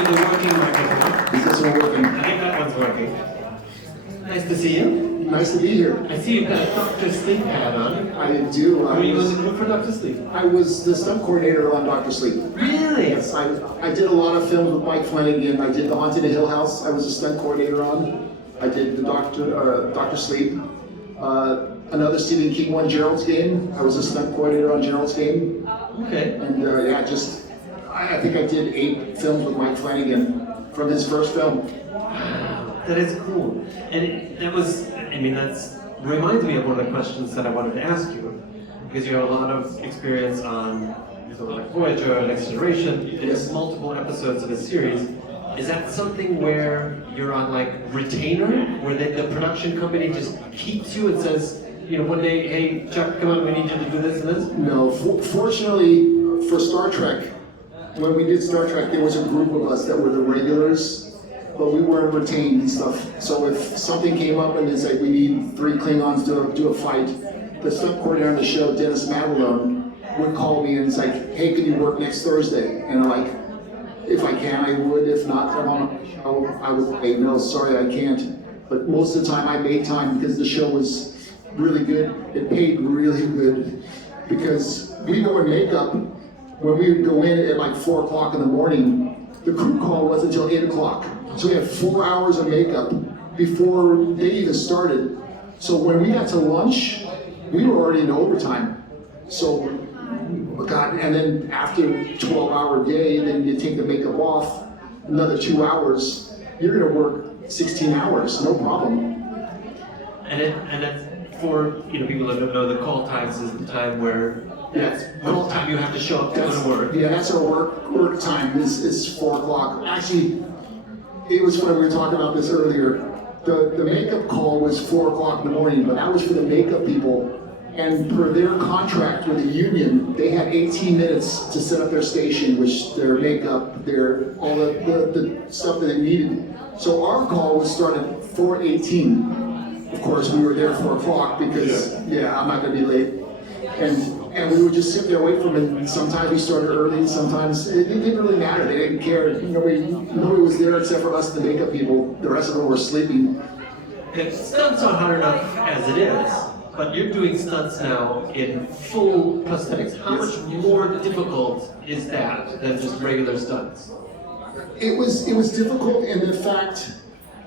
with the working microphone. Is this one working? I think that one's working. Nice to see you. Nice to be here. I see you've got a Dr. Sleep hat on. I do. Were you in the group for Dr. Sleep? I was the stunt coordinator on Dr. Sleep. Really? Yes, I did a lot of films with Mike Flanagan. I did The Haunted Hill House. I was a stunt coordinator on. I did the Dr. Sleep. Another Stephen King one, Gerald's Game. I was a stunt coordinator on Gerald's Game. Okay. And I think I did 8 films with Mike Flanagan from his first film. Wow, that is cool. And that reminds me of one of the questions that I wanted to ask you, because you have a lot of experience on sort of like Voyager, Next Generation, there's multiple episodes of a series. Is that something where you're on like retainer, where the production company just keeps you and says, one day, hey, Chuck, come on, we need you to do this and this? No, fortunately for Star Trek, when we did Star Trek, there was a group of us that were the regulars, but we weren't retained and stuff. So if something came up and it's like we need 3 Klingons to do a fight, the stunt coordinator on the show, Dennis Madalone, would call me and it's like, hey, can you work next Thursday? And I'm like, if I can, I would. If not, I'm on a show, I would say, no, sorry, I can't. But most of the time I made time because the show was really good. It paid really good because we go in makeup. When we would go in at like 4 o'clock in the morning, the crew call wasn't until 8 o'clock. So we had 4 hours of makeup before they even started. So when we got to lunch, we were already in overtime. So, God, and then after a 12-hour day, then you take the makeup off, another 2 hours, you're gonna work 16 hours, no problem. And that's for people that don't know, the call times is the time where That's call time you have to show up to go to work. Yeah, that's our work time is 4 o'clock. Actually, it was funny, we were talking about this earlier. The makeup call was 4 o'clock in the morning, but that was for the makeup people. And per their contract with the union, they had 18 minutes to set up their station, which their makeup, all the stuff that they needed. So our call was started 4:18. Of course, we were there 4 o'clock because, I'm not gonna be late. And we would just sit there, wait for them, and sometimes we started early, sometimes it didn't really matter, they didn't care. Nobody was there except for us, the makeup people. The rest of them were sleeping. Okay, stunts are hard enough as it is, but you're doing stunts now in full prosthetics. How much more difficult is that than just regular stunts? It was difficult in the fact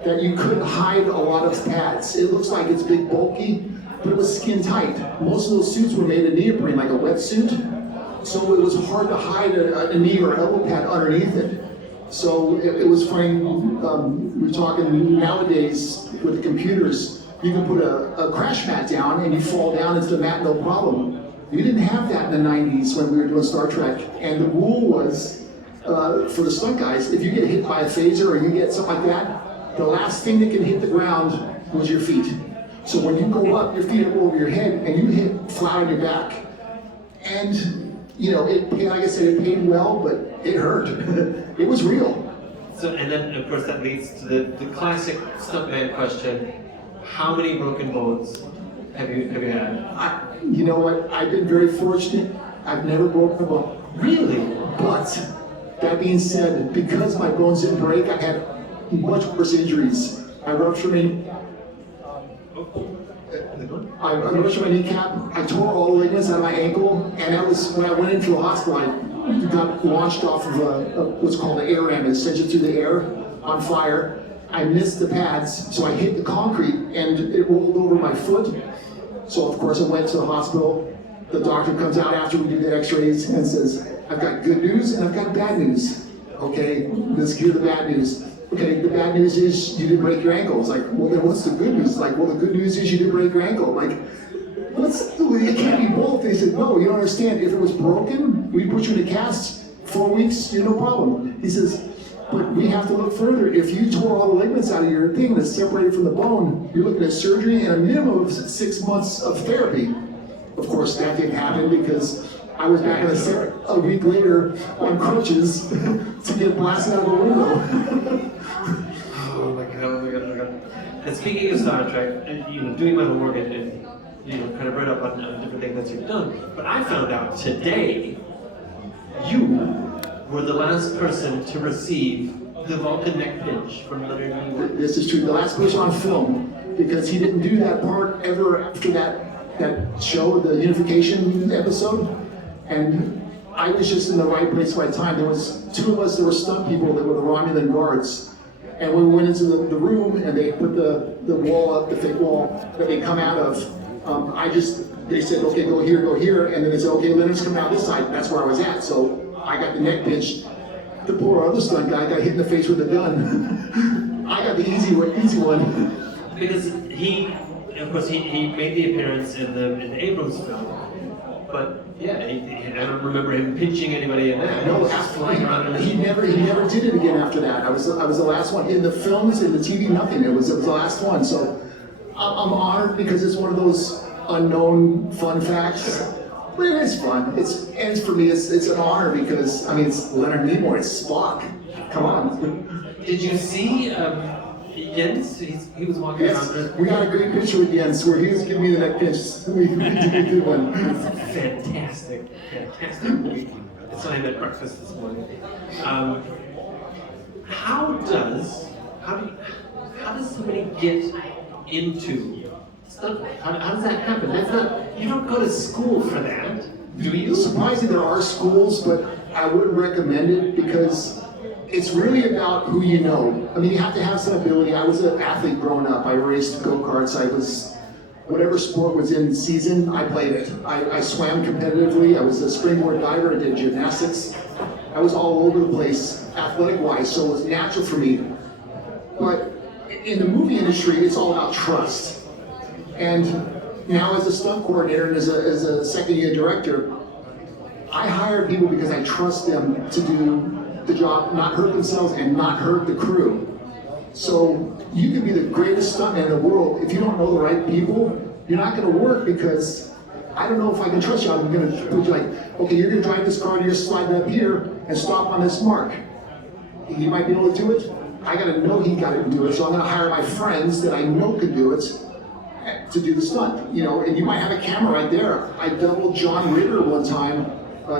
that you couldn't hide a lot of pads. It looks like it's big, bulky, but it was skin tight. Most of those suits were made of neoprene, like a wetsuit. So it was hard to hide a knee or elbow pad underneath it. So it was funny, we're talking nowadays with the computers, you can put a crash mat down and you fall down into the mat, no problem. You didn't have that in the 90s when we were doing Star Trek. And the rule was, for the stunt guys, if you get hit by a phaser or you get something like that, the last thing that can hit the ground was your feet. So when you go up, your feet are over your head and you hit flat on your back. And, it paid, like I said, it paid well, but it hurt. It was real. So, and then of course that leads to the classic stuntman question: how many broken bones have you had? You know what? I've been very fortunate. I've never broken a bone. Really? But that being said, because my bones didn't break, I had much worse injuries. I ruptured my kneecap. I tore all the ligaments out of my ankle, and that was when I went into the hospital. I got launched off of what's called an air ram. It sends you through the air on fire. I missed the pads, so I hit the concrete, and it rolled over my foot. So of course I went to the hospital. The doctor comes out after we do the x-rays and says, I've got good news and I've got bad news. Okay, let's hear the bad news. Okay, the bad news is you didn't break your ankle. It's like, well, then what's the good news? Like, well, the good news is you didn't break your ankle. Like, it can't be both. They said, no, you don't understand. If it was broken, we'd put you in a cast 4 weeks, no problem. He says, but we have to look further. If you tore all the ligaments out of your thing that's separated from the bone, you're looking at surgery and a minimum of 6 months of therapy. Of course, that didn't happen because I was back in the set a week later on crutches to get blasted out of the window. Oh my god. And speaking of Star Trek, and doing my homework and kind of read up on different things that you've done, but I found out today you were the last person to receive the Vulcan neck pinch from Leonard Nimoy. This is true. The last person on film, because he didn't do that part ever after that show, the unification episode, and I was just in the right place, right time. There was two of us that were stunt people that were the Romulan guards, and when we went into the room and they put the wall up, the fake wall that they come out of, they said, okay, go here, and then they said, okay, Leonard's coming out this side. That's where I was at, so I got the neck pinch. The poor other stunt guy got hit in the face with a gun. I got the easy one. Because of course, he made the appearance in the Abrams film, but yeah, I don't remember him pinching anybody in that. No, flying around. He never did it again after that. I was the last one in the films, in the TV, nothing. It was the last one. So I'm honored because it's one of those unknown fun facts. But it is fun. And for me, it's an honor because I mean it's Leonard Nimoy, it's Spock. Come on. Did you see Jens? He was walking around. We got a great picture with Jens where he was giving me the neck pinch. We did a good one. Fantastic movie. It's what I had at breakfast this morning. How does somebody get into stunt work? How does that happen? You don't go to school for that, do you? Surprisingly, there are schools, but I wouldn't recommend it because it's really about who you know. I mean, you have to have some ability. I was an athlete growing up. I raced go-karts. I was, whatever sport was in season, I played it. I swam competitively. I was a springboard diver. I did gymnastics. I was all over the place, athletic-wise, so it was natural for me. But in the movie industry, it's all about trust. And now as a stunt coordinator and as a second-year director, I hire people because I trust them to do the job, not hurt themselves and not hurt the crew. So you can be the greatest stuntman in the world. If you don't know the right people, you're not going to work because I don't know if I can trust you. I'm going to put you like, okay, you're going to drive this car and you're sliding up here and stop on this mark. He might be able to do it. I got to know he got to do it. So I'm going to hire my friends that I know can do it to do the stunt. You know, and you might have a camera right there. I doubled John Ritter one time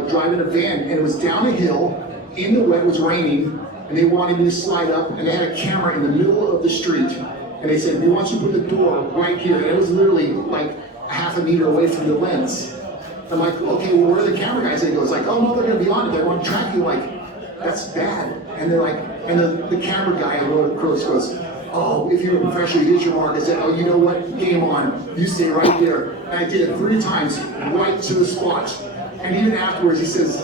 driving a van, and it was down a hill. In the wet, it was raining, and they wanted me to slide up, and they had a camera in the middle of the street, and they said, we want you to put the door right here, and it was literally like a half a meter away from the lens. I'm like, okay, well, where are the camera guys? And he goes like, oh no, they're gonna be on it, they're gonna track you. Like, that's bad. And they're like, and the camera guy goes, oh, if you're a professional, you hit your mark. I said, oh, you know what, game on, you stay right there. And I did it 3 times, right to the spot. And even afterwards, he says,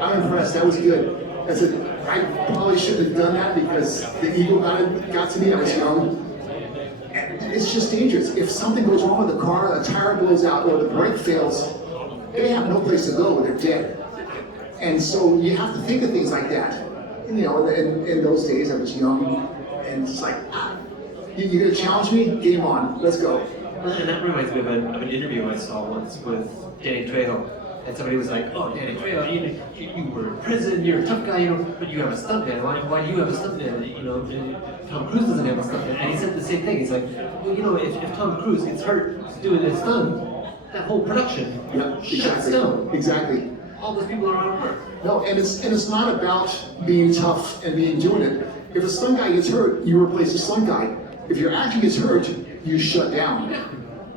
I'm impressed, that was good. I said, I probably shouldn't have done that because the ego got to me, I was young. And it's just dangerous. If something goes wrong with the car, a tire blows out or the brake fails, they have no place to go, they're dead. And so you have to think of things like that. And, you know, in those days I was young and it's like, you're gonna challenge me? Game on, let's go. And that reminds me of an interview I saw once with Danny Trejo. And somebody was like, oh, Danny Trejo, you were in prison, you're a tough guy, you know, but you have a stuntman. Why do you have a stuntman? You know, Tom Cruise doesn't have a stuntman. And he said the same thing. He's like, well, you know, if Tom Cruise gets hurt doing this stunt, that whole production shuts down. Exactly. All those people are out of work. No, and it's not about being tough and doing it. If a stunt guy gets hurt, you replace the stunt guy. If your actor gets hurt, you shut down.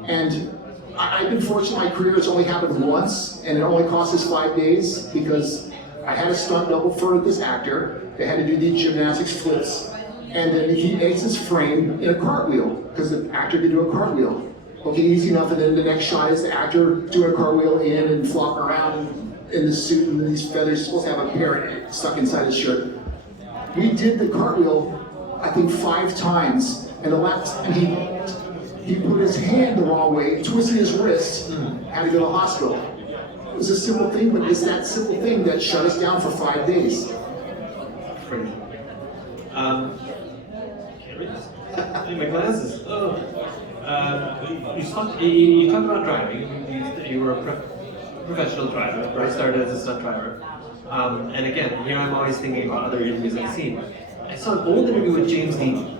And I've been fortunate in my career, it's only happened once, and it only cost us 5 days because I had a stunt double for this actor. They had to do these gymnastics flips, and then he makes his frame in a cartwheel because the actor could do a cartwheel. Okay, easy enough, and then the next shot is the actor doing a cartwheel in and flopping around in the suit and these feathers. He's supposed to have a parrot stuck inside his shirt. We did the cartwheel, I think 5 times, and he put his hand the wrong way, twisted his wrist, had to go to the hospital. It was a simple thing, but it's that simple thing that shut us down for 5 days. Crazy. Can't read this. I need my glasses. Oh. You talked about driving. You were a professional driver. I started as a stunt driver. And again, you know, I'm always thinking about other interviews I've seen. I saw an old interview with James Dean.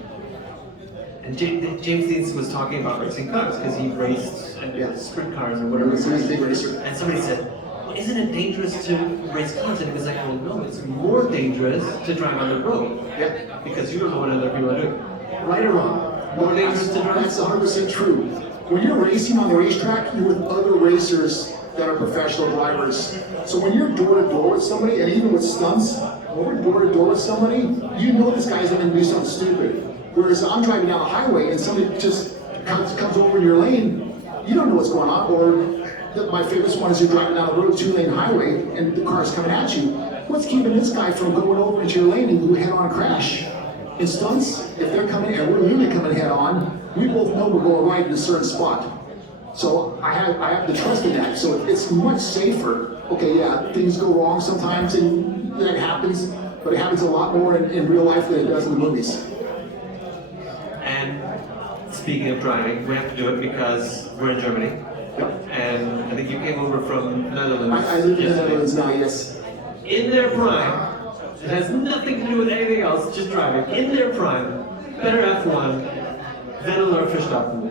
And James Dean was talking about racing cars because he raced sprint cars or whatever. He's a big racer. And somebody said, well, isn't it dangerous to race cars? And he was like, well, no, it's more dangerous to drive on the road. Yeah. Because you don't know what other people are doing. Right or wrong? More dangerous to drive? That's 100% true. When you're racing on the racetrack, you're with other racers that are professional drivers. So when you're door to door with somebody, and even with stunts, when we're door to door with somebody, you know this guy's gonna do something stupid. Whereas I'm driving down the highway and somebody just comes over in your lane, you don't know what's going on. Or my favorite one is you're driving down the road, 2-lane highway, and the car's coming at you. What's keeping this guy from going over into your lane and do a head-on crash? In stunts, if they're coming and we're really coming head-on, we both know we're going right in a certain spot. So I have the trust in that. So it's much safer. Okay, yeah, things go wrong sometimes, and that happens, but it happens a lot more in real life than it does in the movies. And speaking of driving, we have to do it because we're in Germany. Yep. And I think you came over from Netherlands. I live in the yesterday. Netherlands now, yes. In their prime, it has nothing to do with anything else, just driving. In their prime, better F1, Vettel or Verstappen.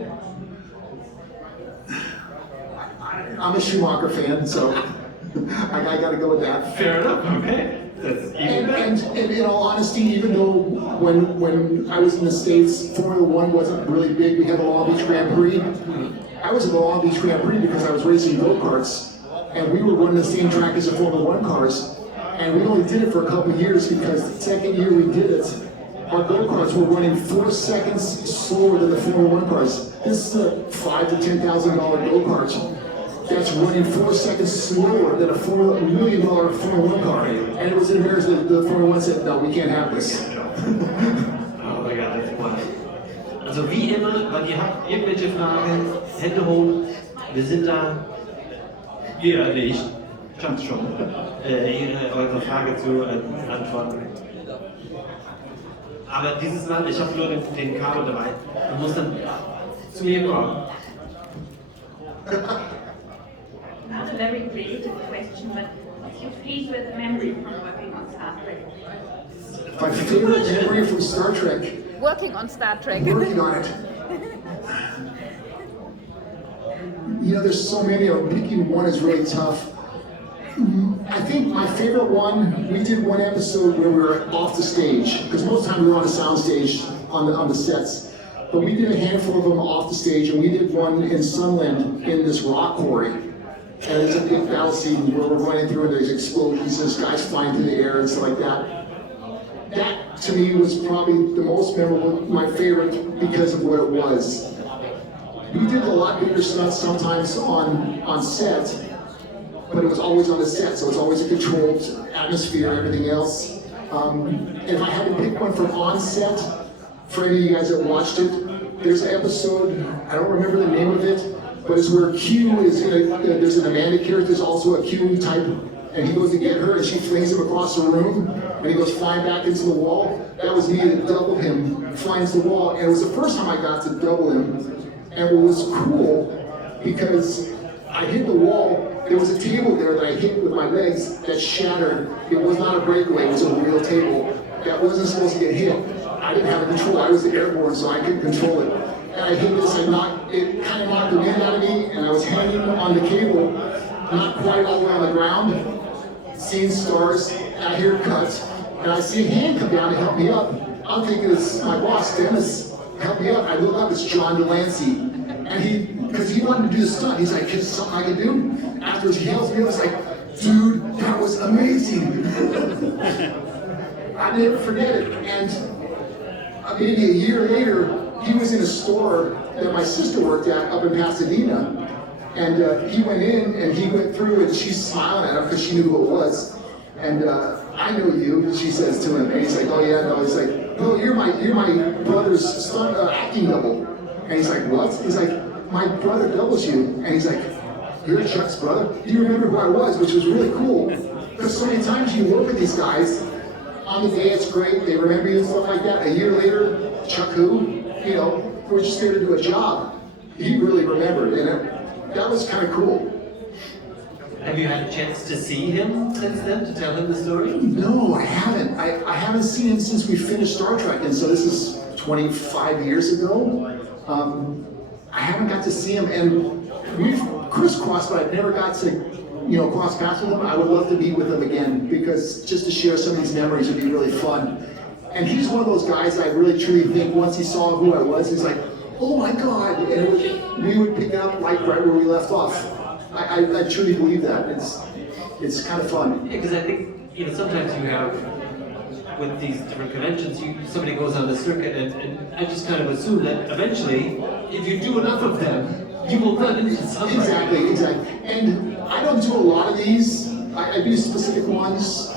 I'm a Schumacher fan, so I got to go with that. Fair enough, okay. That's even better. And in all honesty, even though when I was in the States, Formula One wasn't really big, we had the Long Beach Grand Prix. I was in the Long Beach Grand Prix because I was racing go-karts, and we were running the same track as the Formula One cars. And we only did it for a couple of years because the second year we did it, our go-karts were running 4 seconds slower than the Formula One cars. This is a $5,000 to $10,000 go-kart that's running 4 seconds slower than a $1 million Formula One car. And it was embarrassing. The Formula One said, no, we can't have this. Oh my God, that's wonderful. Also wie immer, wenn ihr habt irgendwelche Fragen, Hände hoch, wir sind da. Ihr nicht. Schafft schon. Eure Frage zu antworten. Aber dieses Mal, ich habe nur den Kabel dabei und muss dann zu mir kommen. Not a very creative question, but what's your favorite memory from working on Star Trek? My favorite memory from Star Trek, Working on Star Trek. working on it. You know, there's so many of them. Picking one is really tough. I think my favorite one, we did one episode where we were off the stage, because most of the time we were on a sound stage on the sets. But we did a handful of them off the stage, and we did one in Sunland in this rock quarry. And it's a big battle scene where we're running through and there's explosions, there's guys flying through the air and stuff like that. That, to me, was probably the most memorable, my favorite, because of what it was. We did a lot bigger stunts sometimes on set, but it was always on the set, so it's always a controlled atmosphere and everything else. If I had to pick one from on set, for any of you guys that watched it, there's an episode, I don't remember the name of it, but it's where Q is, there's an Amanda character, there's also a Q type, and he goes to get her and she flings him across the room, and he goes flying back into the wall. That was me that doubled him, flying into the wall, and it was the first time I got to double him. And what was cool, because I hit the wall, there was a table there that I hit with my legs that shattered. It was not a breakaway, it was a real table that wasn't supposed to get hit. I didn't have control, I was the airborne, so I couldn't control it. And I hit this and it kind of knocked the wind out of me, and I was hanging on the cable, not quite all the way on the ground, seeing stars, I hear cuts, and I see a hand come down to help me up. I'm thinking it's my boss, Dennis, help me up. I look up, it's John Delancey. And because he wanted to do the stunt, he's like, is there something I can do? Afterwards, he hails me up, it's like, dude, that was amazing. I never forget it. And maybe a year later, he was in a store that my sister worked at up in Pasadena. And he went in and he went through and she's smiling at him because she knew who it was. And I know you, she says to him. And he's like, oh yeah, no. He's like, no, you're my brother's stunt, acting double. And he's like, what? He's like, my brother doubles you. And he's like, you're Chuck's brother? You remember who I was, which was really cool. Because so many times you work with these guys, on the day it's great, they remember you and stuff like that. A year later, Chuck who? You know, we're just here to do a job. He really remembered, and that was kind of cool. Have you had a chance to see him since then, to tell him the story? No, I haven't. I haven't seen him since we finished Star Trek, and so this is 25 years ago. I haven't got to see him, and we've crisscrossed, but I never got to cross paths with him, I would love to meet with him again, because just to share some of these memories would be really fun. And he's one of those guys I really truly think once he saw who I was, he's like, oh my God, and we would pick up right where we left off. I truly believe that. It's kind of fun. Yeah, because I think, sometimes you have, with these different conventions, somebody goes on the circuit, and I just kind of assume that eventually, if you do enough of them, you will run into somebody. Exactly. And I don't do a lot of these. I do specific ones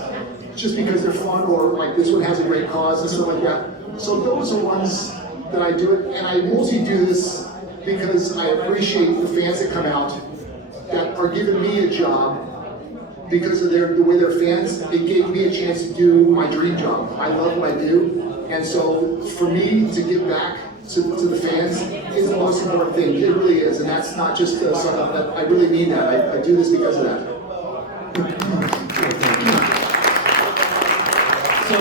just because they're fun, or like this one has a great cause and stuff like that. So those are ones that I do it, and I mostly do this because I appreciate the fans that come out that are giving me a job because of the way they're fans. It gave me a chance to do my dream job. I love what I do, and so for me to give back to the fans is the most important thing. It really is, and that's not just something that I really mean that. I do this because of that. So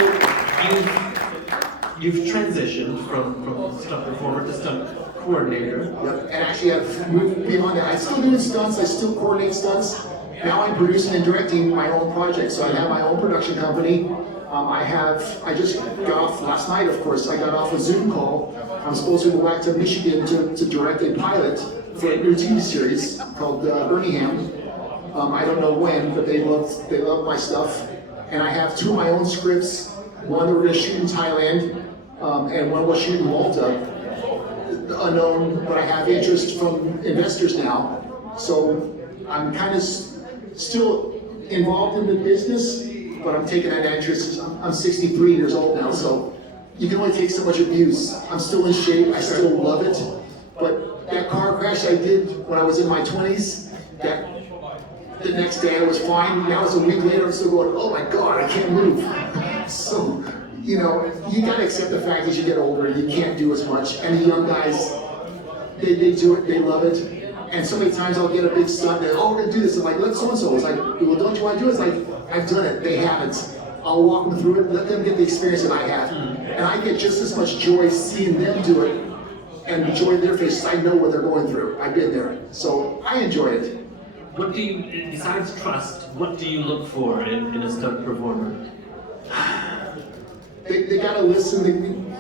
you've transitioned from stunt performer to stunt coordinator. Yep, and actually I've moved beyond that. I still do stunts, I still coordinate stunts. Now I'm producing and directing my own projects. So I have my own production company. I just got off last night, of course. I got off a Zoom call. I'm supposed to go back to Michigan to direct a pilot for a new TV series called Birmingham. I don't know when, but they love my stuff. And I have 2 of my own scripts. One that we're going to shoot in Thailand, and one we'll shoot in Malta. Unknown, but I have interest from investors now. So I'm kind of still involved in the business, but I'm taking that interest. I'm 63 years old now, so you can only take so much abuse. I'm still in shape, I still love it. But that car crash I did when I was in my 20s, the next day I was fine. Now it's a week later, I'm still going, oh my God, I can't move. So, you gotta accept the fact that you get older, you can't do as much. And the young guys, they do it, they love it. And so many times I'll get a big stunt and, oh, we're gonna do this. I'm like, let so-and-so. It's like, well, don't you wanna do it? It's like, I've done it, they haven't. I'll walk them through it, let them get the experience that I have. And I get just as much joy seeing them do it and the joy in their faces. I know what they're going through. I've been there. So I enjoy it. What do you, besides trust, what do you look for in a stunt performer? They gotta listen.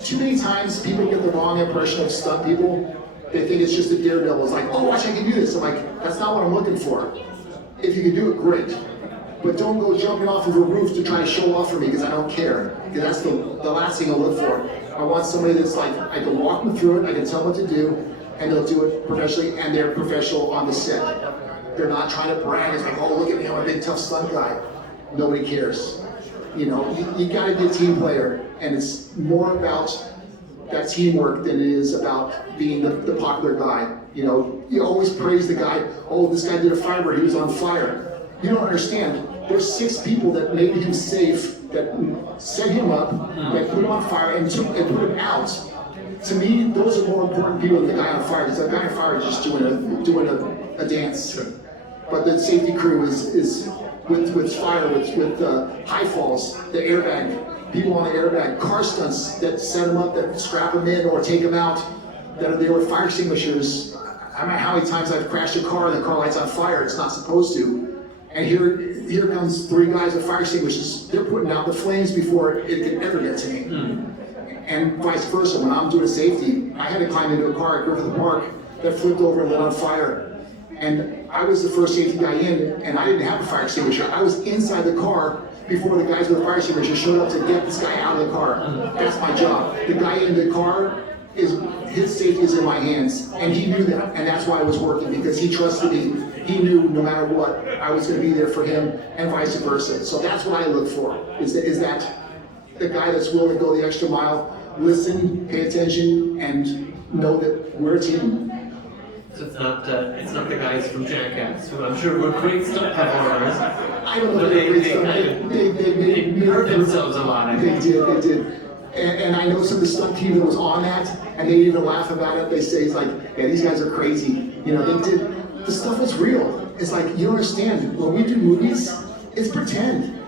Too many times people get the wrong impression of stunt people. They think it's just a daredevil. It's like, oh, watch, I can do this. I'm like, that's not what I'm looking for. If you can do it, great. But don't go jumping off of a roof to try to show off for me, because I don't care. Because that's the last thing I'll look for. I want somebody that's like, I can walk them through it, I can tell them what to do, and they'll do it professionally, and they're professional on the set. They're not trying to brag. It's like, oh, look at me, I'm a big tough stunt guy. Nobody cares. You gotta be a team player, and it's more about that teamwork than it is about being the popular guy. You always praise the guy, oh, this guy did a fiber, he was on fire. You don't understand, there's 6 people that made him safe, that set him up, that put him on fire and put him out. To me, those are more important people than the guy on fire, because the guy on fire is just doing a dance. But the safety crew is with fire, with high falls, the airbag, people on the airbag, car stunts that set them up, that strap them in or take them out, that they were fire extinguishers. I mean, how many times I've crashed a car and the car lights on fire, it's not supposed to. And here comes 3 guys with fire extinguishers. They're putting out the flames before it could ever get to me. And vice versa, when I'm doing safety, I had to climb into a car at Griffith Park that flipped over and lit on fire. And I was the first safety guy in, and I didn't have a fire extinguisher. I was inside the car before the guys with the fire extinguisher showed up to get this guy out of the car. That's my job. The guy in the car, his safety is in my hands, and he knew that, and that's why I was working, because he trusted me. He knew no matter what, I was going to be there for him, and vice versa. So that's what I look for, is that the guy that's willing to go the extra mile, listen, pay attention, and know that we're a team. So it's not the guys from Jackass, who I'm sure were great stunt performers. I don't know. But they hurt themselves a lot. They did. And I know some of the stunt team that was on that, and they even laugh about it. They say, it's like, yeah, these guys are crazy. The stuff was real. It's like, you don't understand, when we do movies, it's pretend.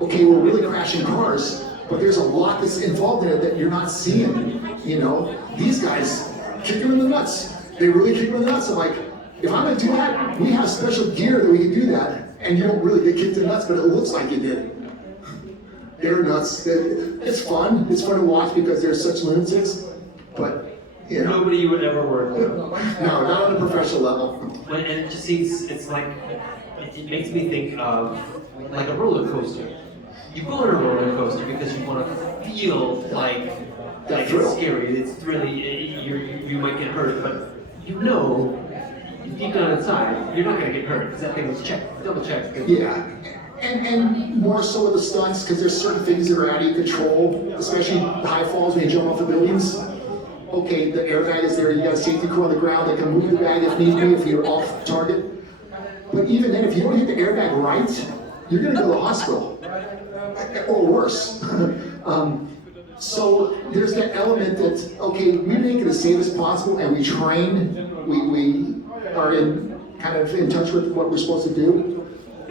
Okay, we're really crashing cars, but there's a lot that's involved in it that you're not seeing. These guys kick them in the nuts. They really kick them in the nuts. I'm like, If I'm gonna do that, we have special gear that we can do that, and you don't really get kicked in the nuts, but it looks like you did. They're nuts. It's fun. It's fun to watch because they're such lunatics, but you know. Nobody you would ever work with. No, not on a professional level. And it just seems, it's like, it makes me think of like a roller coaster. You go on a roller coaster because you want to feel like it's scary, it's really, you might get hurt, but you know, deep down inside, you're not going to get hurt because that thing was checked, double checked. Yeah. And more so with the stunts, because there's certain things that are out of your control, especially high falls when you jump off the buildings. Okay, the airbag is there, you got a safety crew on the ground that can move the bag if need be, if you're off target. But even then, if you don't hit the airbag right, you're gonna go to the hospital, or worse. So there's that element that, okay, we make it as safe as possible and we train, we are kind of in touch with what we're supposed to do.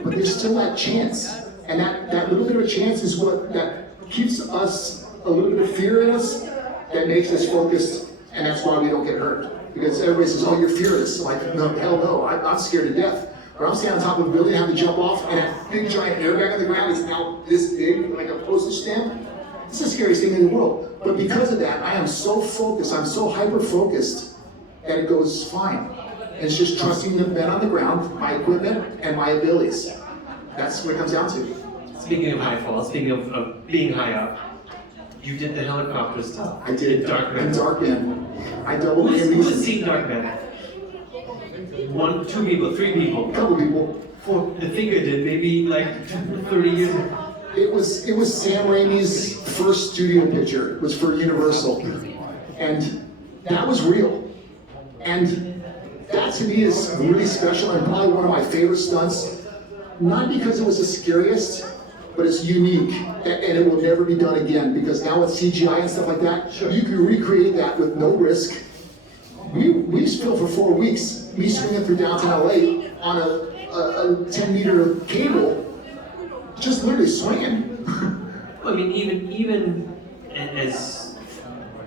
But there's still that chance, and that little bit of a chance is what that keeps us a little bit of fear in us, that makes us focused, and that's why we don't get hurt. Because everybody says, "Oh, you're fearless." I'm like, no, hell no, I'm scared to death. Or I'm standing on top of a building, having to jump off, and that big giant airbag on the ground is now this big, like a postage stamp. It's the scariest thing in the world. But because of that, I am so focused, I'm so hyper focused that it goes fine. It's just trusting the men on the ground, my equipment, and my abilities. That's what it comes down to. Speaking of high falls, speaking of being high up, you did the helicopter stuff. I did. Darkman. In Darkman. I doubled in. Who has seen Darkman? 1, 2 people, 3 people. A couple people. I think I did, maybe like 30 years ago. It was Sam Raimi's first studio picture. It was for Universal. And that was real. And that to me is really special and probably one of my favorite stunts. Not because it was the scariest, but it's unique and it will never be done again because now with CGI and stuff like that, you can recreate that with no risk. We filmed for 4 weeks, me swinging through downtown LA on a 10-meter cable, just literally swinging. I mean, even as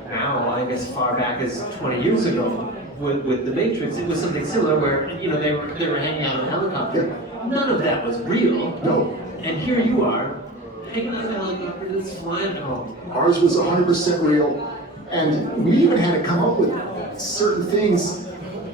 now, I guess far back as 20 years ago, with The Matrix, it was something similar where, you know, they were hanging out on a helicopter. Yeah. None of that was real. No. And here you are, hanging on a helicopter that's flying home. Ours was 100% real. And we even had to come up with certain things.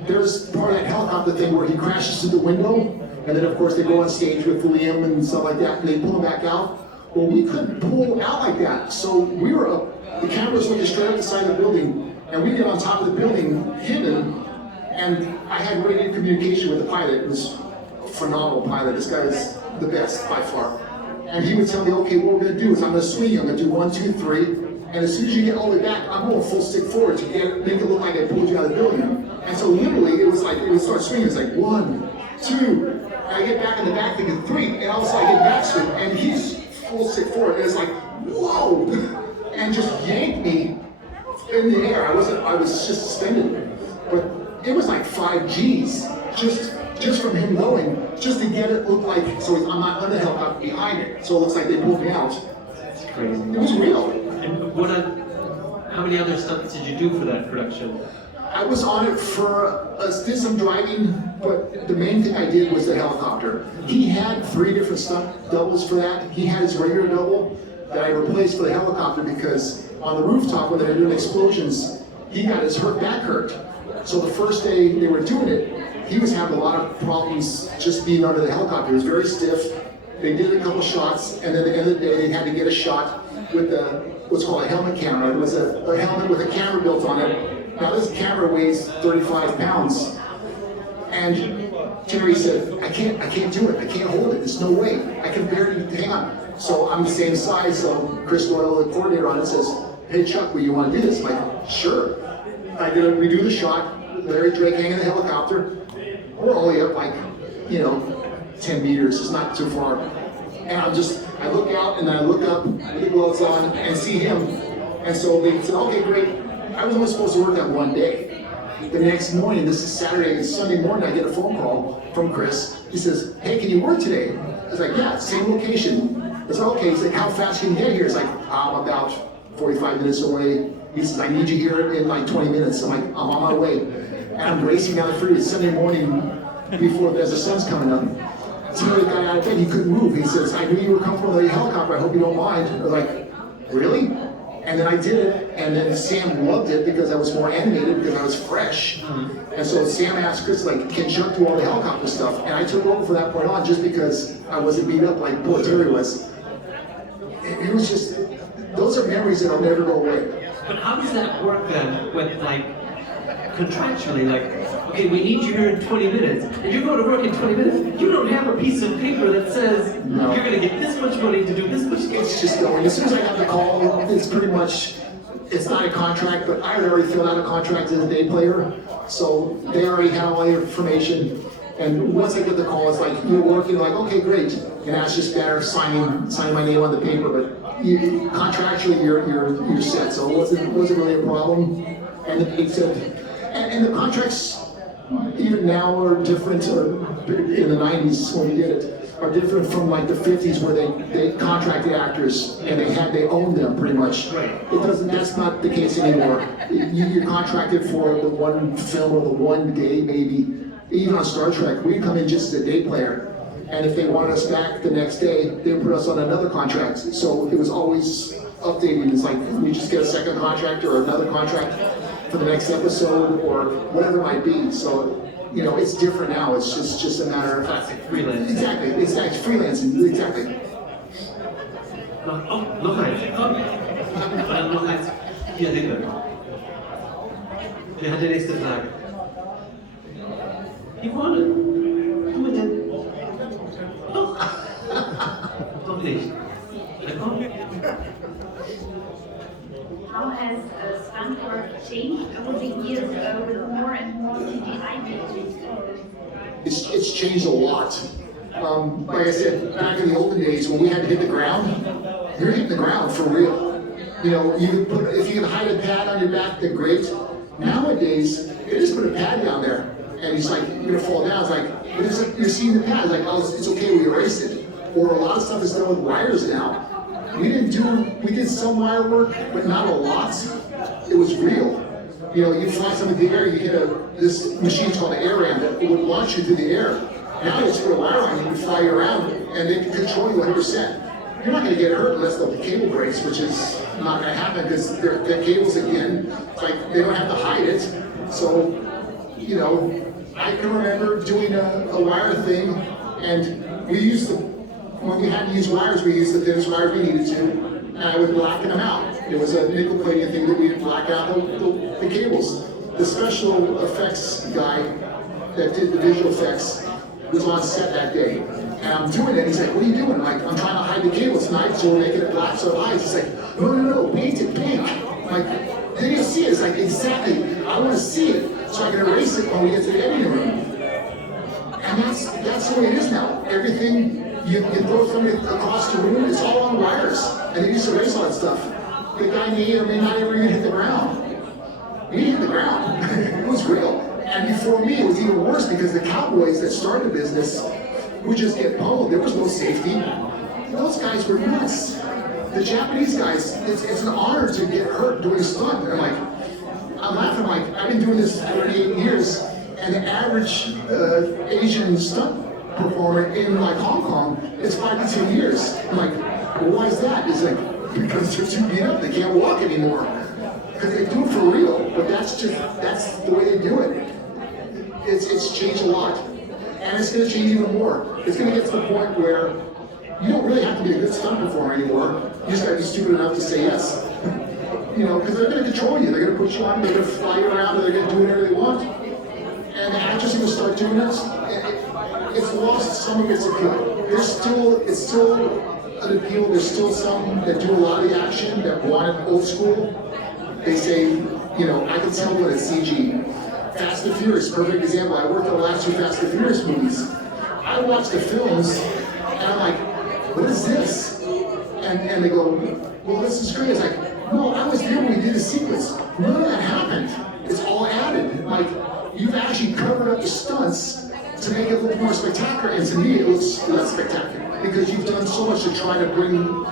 There's part of that helicopter thing where he crashes through the window, and then of course they go on stage with Liam and stuff like that, and they pull him back out. Well, we couldn't pull out like that. So we were up, the camera was looking straight up the side of the building, and we get on top of the building, hidden, and I had radio communication with the pilot. It was a phenomenal pilot. This guy is the best by far. And he would tell me, okay, what we're gonna do is I'm gonna swing you. I'm gonna do 1, 2, 3, and as soon as you get all the way back, I'm going full stick forward to make it look like I pulled you out of the building. And so literally, it was like, it would start swinging, it's like 1, 2, and I get back in the back thinking 3, and all of a sudden I get back swing, and he's full stick forward, and it's like, whoa, and just yanked me in the air. I was just suspended. But it was like 5 G's, just from him going, just to get it look like, so I'm not on the helicopter behind it, so it looks like they pulled me out. It's crazy. It was real. And how many other stunts did you do for that production? I was on it did some driving, but the main thing I did was the helicopter. He had 3 different stunt doubles for that. He had his regular double that I replaced for the helicopter because on the rooftop when they were doing explosions, he got his back hurt. So the first day they were doing it, he was having a lot of problems just being under the helicopter. It was very stiff. They did a couple shots, and then at the end of the day, they had to get a shot with what's called a helmet camera. It was a helmet with a camera built on it. Now this camera weighs 35 pounds. And Terry said, I can't do it. I can't hold it. There's no way. I can barely hang on. So I'm the same size, so Chris Doyle, the coordinator on it, says, hey Chuck, will you want to do this? I'm like, sure. We do the shot. Larry Drake hanging the helicopter. We're only up like, 10 meters. It's not too far. And I look out and I look up with the gloves on and see him. And so they said, okay, great. I was only supposed to work that 1 day. The next morning, this is Saturday and Sunday morning, I get a phone call from Chris. He says, hey, can you work today? I was like, yeah, same location. I said, okay. He's like, how fast can you get here? It's like, I'm about 45 minutes away. He says, I need you here in like 20 minutes. I'm like, I'm on my way. and I'm racing down the freeway Sunday morning before as the sun's coming up. So the guy out of bed, he couldn't move. He says, I knew you were comfortable in the helicopter, I hope you don't mind. I was like, really? And then I did it, and then Sam loved it because I was more animated, because I was fresh. And so Sam asked Chris, like, can Chuck do all the helicopter stuff? And I took over from that point on just because I wasn't beat up like poor Terry was. It was just, those are memories that'll never go away. But how does that work then with, like, contractually, like, okay, we need you here in 20 minutes, and you're going to work in 20 minutes, you don't have a piece of paper that says No. you're going to get this much money to do this much. It's just going. As soon as I got the call, it's pretty much, it's not a contract, but I had already filled out a contract as a day player, so they already had all the information. And once I get the call, it's like, you're working, like, okay, great. And that's just better signing my name on the paper, but contractually you're set, so it wasn't really a problem. And it said, and the contracts, even now, are different, or in the 90s when we did it, are different from like the 50s where they contracted actors and they owned them pretty much. Right. That's not the case anymore. You're contracted for the one film or the one day maybe. Even on Star Trek, we'd come in just as a day player. And if they wanted us back the next day, they would put us on another contract. So it was always updating. It's like, we just get a second contract or another contract for the next episode or whatever it might be. So, you know, it's different now. It's just a matter of Classic freelance. Exactly. It's like freelancing. Exactly. Nog eens. Nog eens. Ja, dit leuk. Je had de nächste Frage. Yvonne, doe met dit. Toch? Toch niet. How has stunt work changed over the years with more and more CGI features? It's changed a lot. Like I said, back in the olden days when we had to hit the ground, you're hitting the ground for real. You know, if you can hide a pad on your back, then great. Nowadays, they just put a pad down there, and it's like, you're gonna fall down. It's like, but it's like you're seeing the pad. It's like, oh, it's okay, we erased it. Or a lot of stuff is done with wires now. We did some wire work, but not a lot. It was real. You know, you fly something in the air, you hit this machine's called an air ram that would launch you through the air. Now it's put a wire on you, you fly you around, and they can control you 100%. You're not going to get hurt unless the cable breaks, which is not going to happen because they're cables again. It's like they don't have to hide it. So, you know, I can remember doing a wire thing, and when we had to use wires, we used the thinnest wires we needed to, and I would blacken them out. It was a nickel plating thing that we would black out the cables. The special effects guy that did the visual effects was on set that day. And I'm doing it, and he's like, what are you doing? I'm like, I'm trying to hide the cables tonight, so we're making it black so it hides. He's like, no, paint it pink. I'm like, then you'll see it. It's like, exactly, I want to see it, so I can erase it when we get to the editing room. And that's the way it is now. Everything, you throw somebody across the room, it's all on wires. And they used to erase all that stuff. The guy may or may not ever even hit the ground. He hit the ground. It was real. And before me, it was even worse because the cowboys that started the business would just get pummeled. There was no safety. Those guys were nuts. The Japanese guys, it's an honor to get hurt doing a stunt. I'm laughing, like, I've been doing this 38 years, and the average Asian stunt performer in like Hong Kong is 5 to 10 years. I'm like, well, why is that? He's like, because they're too beat up, they can't walk anymore. Because they do it for real, but that's the way they do it. It's changed a lot. And it's gonna change even more. It's gonna get to the point where you don't really have to be a good stunt performer anymore. You just gotta be stupid enough to say yes. You know, because they're gonna control you. They're gonna put you on, they're gonna fly you around, they're gonna do whatever they want. And the actors are gonna start doing this. It's lost some of its appeal. It's still an appeal. There's still some that do a lot of the action that want it old school. They say, you know, I can tell when it's CG. Fast and Furious, perfect example. I worked on the last 2 Fast and Furious movies. I watch the films, and I'm like, what is this? And they go, well, this is great. It's like, no, I was there when we did the sequence. None of that happened. It's all added. Like, you've actually covered up the stunts to make it look more spectacular, and to me, it looks less spectacular because you've done so much to try to bring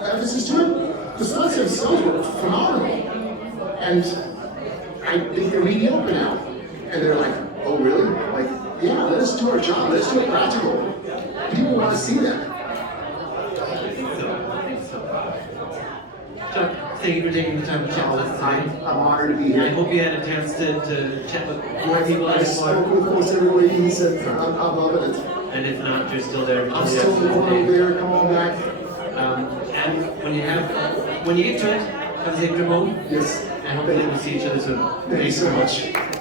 emphasis to it. The stunts themselves were phenomenal, and I think they're mediocre now. And they're like, oh really? Like, yeah, let us do our job, let's do it practical. People want to see that. Chuck, thank you for taking the time to chat with us today. I'm honored to be I here. hope you had a chance to chat with more people I at spoke more. with almost everybody, he said, I'm loving it. And if not, you're still there. I'm still going over there, come on back. And when you get to it, have a safe trip home. Yes. And hopefully we'll see each other soon. Thanks so much.